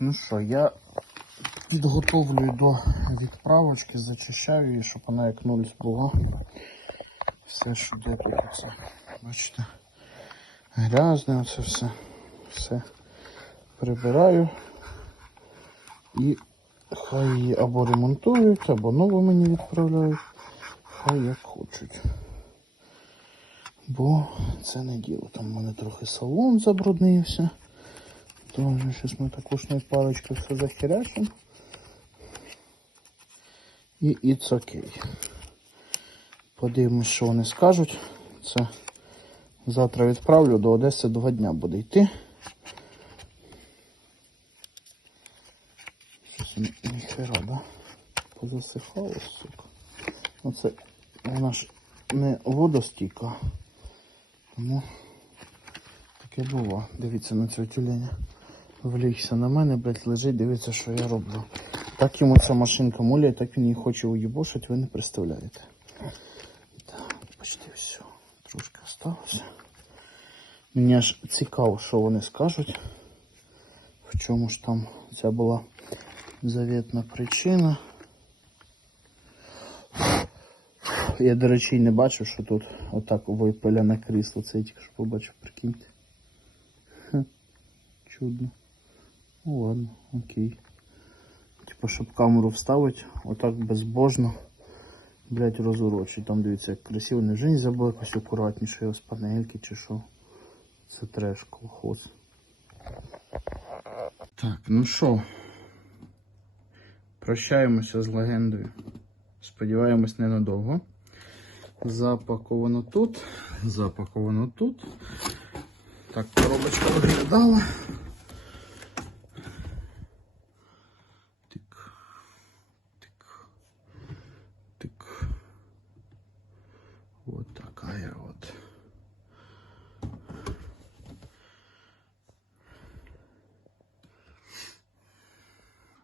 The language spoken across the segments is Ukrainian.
ну що, я підготовлюю до відправочки, зачищаю її, щоб вона як нуль була. Все, що де тут оце. Бачите? Грязне оце все. Все прибираю. І хай її або ремонтують, або нову мені відправляють. Хай як хочуть. Бо це не діло. Там в мене трохи салон забруднився. Тоже зараз ми також на парочку все захерячимо. І it's окей. Подивимось, що вони скажуть. Це завтра відправлю до Одеси два дня буде йти. Щось ніхера, да? Позасихало, сука. Оце вона ж не водостійка. Тому таке було. Дивіться на цього тюленя. Влігся на мене, блядь, лежить, дивиться, що я роблю. Так йому ця машинка муляє, так він її хоче уїбошить, ви не представляєте. Так, почти все. Трошки осталося. Мені аж цікаво, що вони скажуть. В чому ж там ця була заветна причина. Я, до речі, не бачив, що тут отак випилене крісло. Це я тільки що побачив, прикиньте. Хе, чудно. Ну ладно, окей. Типа, щоб камеру вставити, отак безбожно, блять, розурочить. Там дивіться, як красиво. Невже не забув якось акуратніше його з панельки чи що. Це треш, колхоз. Так, ну що. Прощаємося з легендою. Сподіваємось, ненадовго. Запаковано тут, запаковано тут. Так, коробочка виглядала.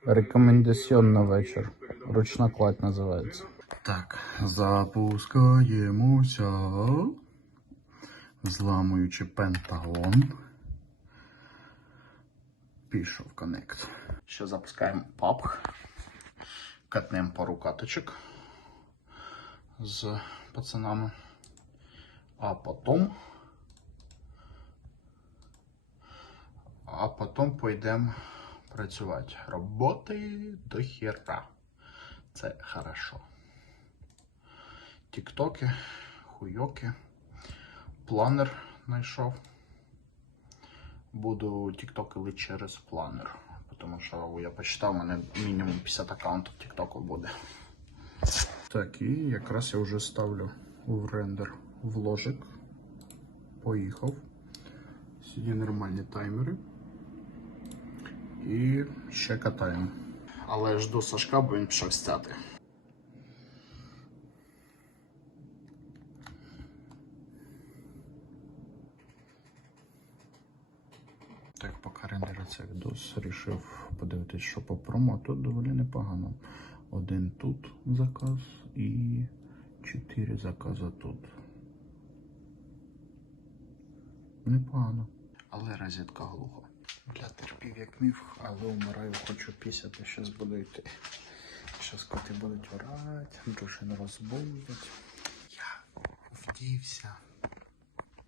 Рекомендаціон на вечір. Ручна кладь називається. Так, запускаємося. Зламуючи пентагон. Пішов коннект. Ще запускаємо PUBG. Катнемо пару каточок з пацанами. А потом. А потом пойдемо працювати. Роботи до хера. Це хорошо. Тіктоки, хуйоки. Планер знайшов. Буду тіктокили через планер. Тому що я почитав, у мене мінімум 50 аккаунтів тіктоку буде. Так, і якраз я вже ставлю в рендер вложик. Поїхав. Сьогодні нормальні таймери. І ще катаємо. Але жду Сашка, бо він пішов стяти. Так, поки рендериться відос, вирішив подивитись, що по промо. Тут доволі непогано. Один тут заказ і чотири закази тут. Непогано. Але розетка глуха. Бля, терпів як міф, але умираю, хочу пісяти, щас буду йти. Щас коти будуть орати, дружину розбудять. Я вдівся,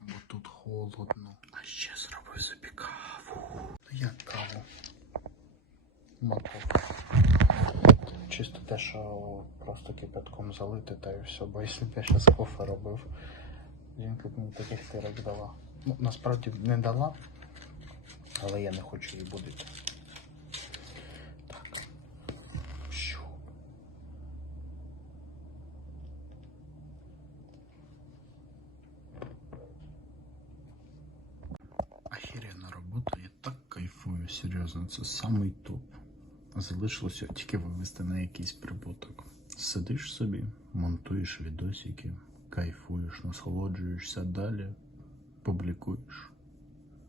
бо тут холодно. А ще зробив собі каву. Ну як каву? Маковку. Чисто те, що просто кипятком залити та і все, бо якщо б я щас кофе робив, жінка б мені таких тирок дала. Ну, насправді не дала, але я не хочу її будити. Так. Що? Охеренна робота, я так кайфую, серйозно, це самий топ. Залишилося тільки вивести на якийсь прибуток. Сидиш собі, монтуєш відосики, кайфуєш, насолоджуєшся далі, публікуєш.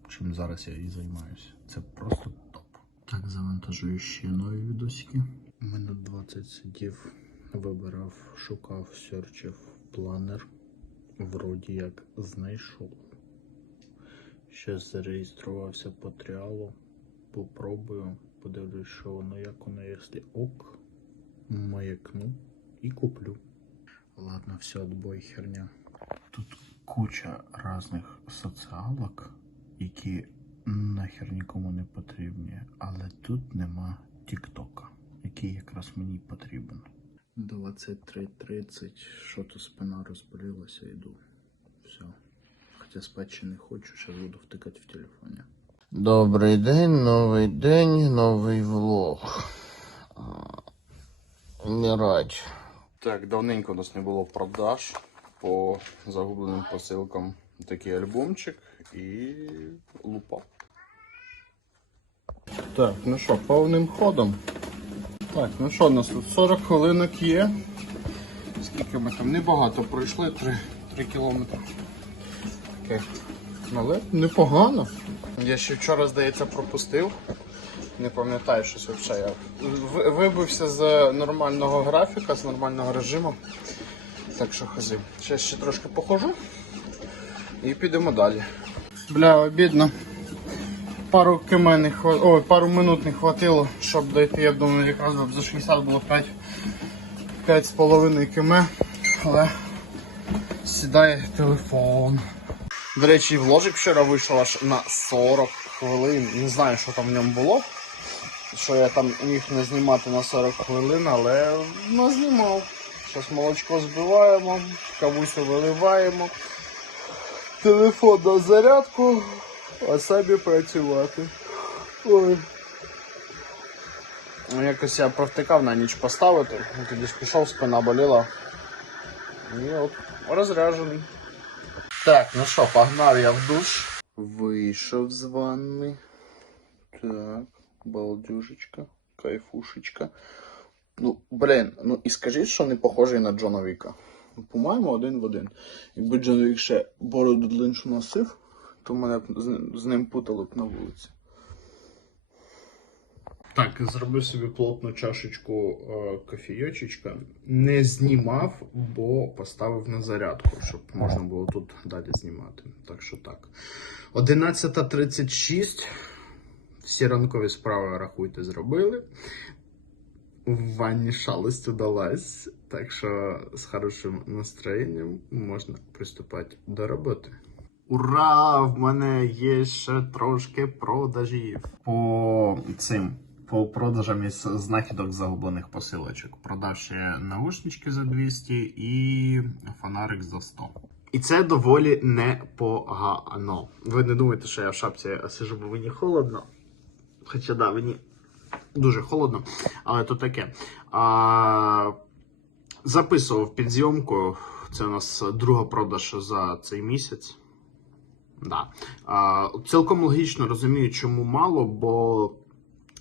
Чим зараз я і займаюся. Це просто топ. Так, завантажую ще нові відосики. Минут 20 сидів, вибирав, шукав, серчив планер. Вроді як знайшов. Ще зареєструвався по тріалу. Попробую, подивлюсь, що воно, як воно, якщо ок, маякну і куплю. Ладно, все, отбой херня. Тут куча різних соціалок, які нахер нікому не потрібні, але тут нема Тіктока, який якраз мені потрібен. 23.30, що то спина розболілася, йду. Все. Хоча спати ще не хочу, зараз буду втикати в телефоні. Добрий день, новий день, новий влог. Не радь. Так, давненько у нас не було продаж по загубленим посилкам. Такий альбомчик і лупа. Так, ну що, повним ходом. Так, ну що, у нас тут 40 хвилинок є. Скільки ми там небагато пройшли, 3, 3 кілометри. Таке. Але непогано. Я ще вчора, здається, пропустив. Не пам'ятаю щось взагалі. Я вибився з нормального графіка, з нормального режиму. Так що хази. Зараз ще трошки похожу і підемо далі. Бля, обідно. Пару хва... Ой, пару минут не хватило, щоб дойти. Я думаю, якраз за 60 було 5, 5 з половиною км. Але сідає телефон. До речі, вложик вчора вийшов аж на 40 хвилин. Не знаю, що там в ньому було. Що я там міг не знімати на 40 хвилин, але ну, знімав. Зараз молочко збиваємо, кавусю виливаємо. Телефон на зарядку, а самі працювати. Ой. Ну, Якось я провтикав на ніч поставити, тоді пішов, спина боліла. І от розряджений. Так, ну що, погнав я в душ. Вийшов з ванни. Так, балдюжечка, кайфушечка. Ну, блін, ну і скажіть, що не похожий на Джона Віка. По-моєму, один в один. Якби Джон ще бороду длиншу носив, то мене б з, ним путали б на вулиці. Так, зробив собі плотну чашечку е, кофійочечка. Не знімав, бо поставив на зарядку, щоб можна було тут далі знімати. Так що так. 11.36. Всі ранкові справи, рахуйте, зробили. В ванні шалость удалась. Так що з хорошим настроєнням можна приступати до роботи. Ура! В мене є ще трошки продажів. По цим по продажам із знахідок загублених посилочок. Продав ще наушнички за 200 і фонарик за 100. І це доволі непогано. Ви не думаєте, що я в шапці сижу, бо мені холодно. Хоча да, мені дуже холодно, але то таке. А, записував під зйомку. Це у нас друга продаж за цей місяць. Да. А, цілком логічно розумію, чому мало, бо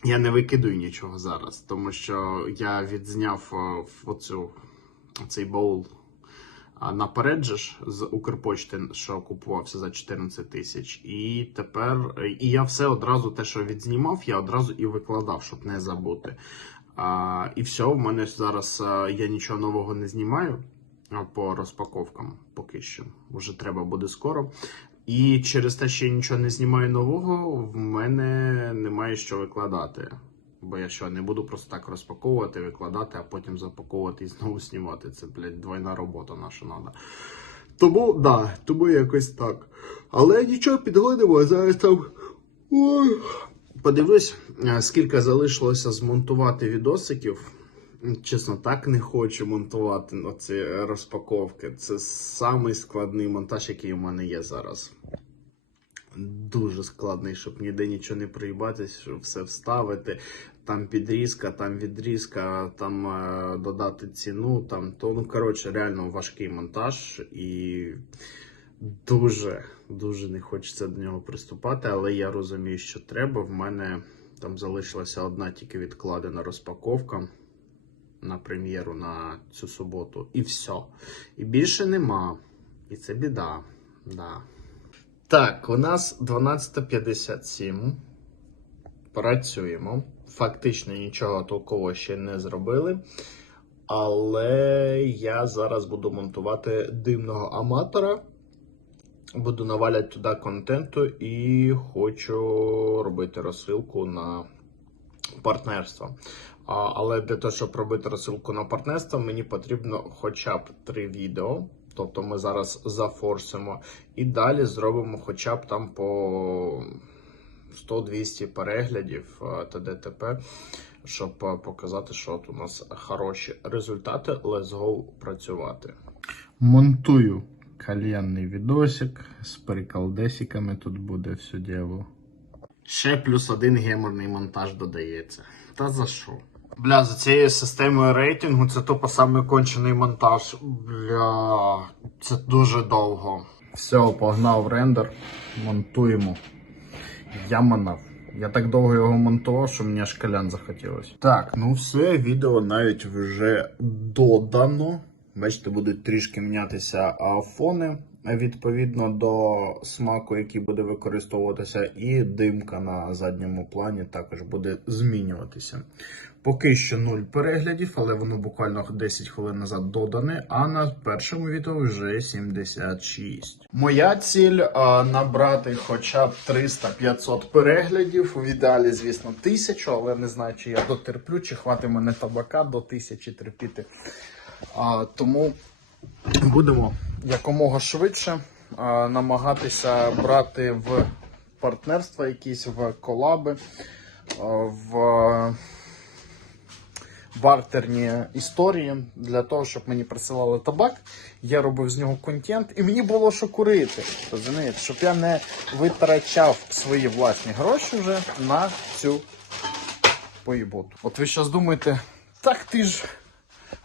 я не викидаю нічого зараз, тому що я відзняв оцю, цей боул наперед з Укрпочти, що купувався за 14 тисяч. І тепер і я все одразу те, що відзнімав, я одразу і викладав, щоб не забути. А, і все, в мене зараз а, я нічого нового не знімаю по розпаковкам поки що. Вже треба буде скоро. І через те, що я нічого не знімаю нового, в мене немає що викладати. Бо я що, не буду просто так розпаковувати, викладати, а потім запаковувати і знову знімати. Це, блядь, двойна робота наша надо. Тому, да, тому якось так. Але нічого підгодимо, зараз там. Ой. Подивлюсь, е, скільки залишилося змонтувати відосиків. Чесно, так не хочу монтувати оці розпаковки. Це самий монтаж, який у мене є зараз. Дуже складний, щоб ніде нічого не проїбатись, щоб все вставити. Там підрізка, там відрізка, там е, додати ціну, там то ну коротше, реально важкий монтаж і дуже, дуже не хочеться до нього приступати, але я розумію, що треба. В мене там залишилася одна тільки відкладена розпаковка на прем'єру на цю суботу, і все. І більше нема. І це біда. Да. Так, у нас 12.57. Працюємо. Фактично нічого толкового ще не зробили. Але я зараз буду монтувати дивного аматора. Буду наваляти туди контенту і хочу робити розсилку на партнерства. А, але для того, щоб робити розсилку на партнерство, мені потрібно хоча б три відео. Тобто ми зараз зафорсимо і далі зробимо хоча б там по 100-200 переглядів е, та ДТП, щоб показати, що от у нас хороші результати. Let's go працювати. Монтую кальянний відосик з приколдесиками. Тут буде все діло. Ще плюс один геморний монтаж додається. Та за що? Бля, за цією системою рейтингу це тупо саме кончений монтаж. Бля, це дуже довго. Все, погнав рендер, монтуємо. Я манав. Я так довго його монтував, що мені аж калян захотілося. Так, ну все, відео навіть вже додано. Бачите, будуть трішки мінятися фони відповідно до смаку, який буде використовуватися, і димка на задньому плані також буде змінюватися. Поки що 0 переглядів, але воно буквально 10 хвилин назад додане, а на першому відео вже 76. Моя ціль а, набрати хоча б 300-500 переглядів. В ідеалі, звісно, 1000, але не знаю, чи я дотерплю, чи хватить мене табака до 1000 терпіти. А, тому будемо якомога швидше намагатися брати в партнерства якісь в колаби, в бартерні історії для того, щоб мені присилали табак. Я робив з нього контент, і мені було що курити. Розумієте, щоб я не витрачав свої власні гроші вже на цю поїботу. От ви зараз думаєте, так ти ж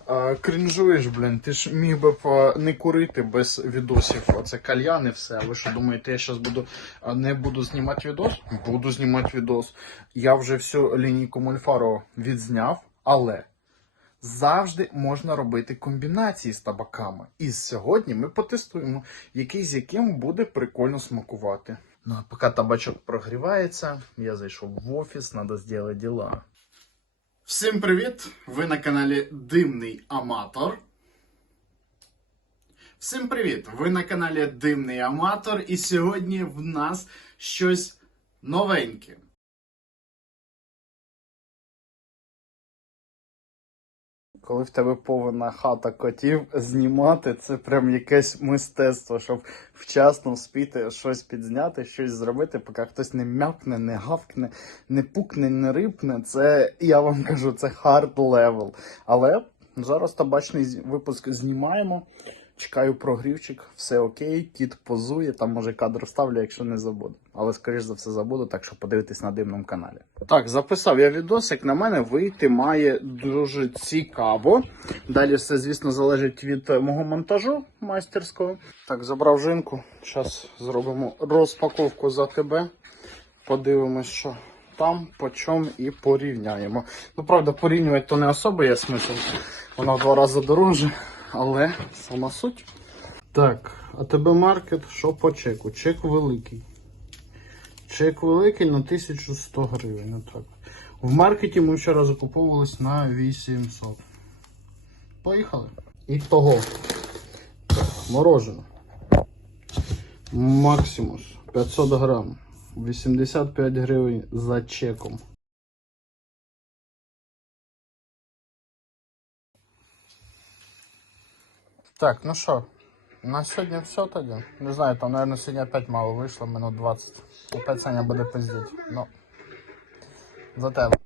а, крінжуєш, блін, ти ж міг би не курити без відосів. Оце кальян і все. Ви що думаєте, я зараз буду не буду знімати відос? Буду знімати відос. Я вже всю лінійку Мольфаро відзняв, але завжди можна робити комбінації з табаками. І сьогодні ми потестуємо, який з яким буде прикольно смакувати. Ну а поки табачок прогрівається, я зайшов в офіс, треба зробити діла. Всім привіт! Ви на каналі Димний Аматор. Всім привіт! Ви на каналі Димний Аматор, і сьогодні в нас щось новеньке. Коли в тебе повна хата котів, знімати це прям якесь мистецтво, щоб вчасно вспіти щось підзняти, щось зробити, поки хтось не м'якне, не гавкне, не пукне, не рипне. Це я вам кажу, це хард левел. Але зараз табачний випуск знімаємо. Чекаю прогрівчик, все окей, кіт позує, там може кадр вставлю, якщо не забуду. Але скоріш за все забуду, так що подивитись на дивному каналі. Так, записав я відос, як на мене, вийти має дуже цікаво. Далі все, звісно, залежить від е, мого монтажу майстерського. Так, забрав жінку. Зараз зробимо розпаковку за тебе. Подивимось, що там, по чому і порівняємо. Ну, правда, порівнювати то не особо є смисл. Вона в два рази дороже, але сама суть. Так, а тебе маркет, що по чеку? Чек великий. Чек великий на 1100 гривень. Отак. В маркеті ми вчора закуповувались на 800. Поїхали. І того. Так, морожене. Максимус 500 грам. 85 гривень за чеком. Так, ну що, на сьогодні все тоді. Не знаю, там, мабуть, сьогодні опять мало вийшло, минут 20. Опять Саня буде пиздіть. Ну, за тебе.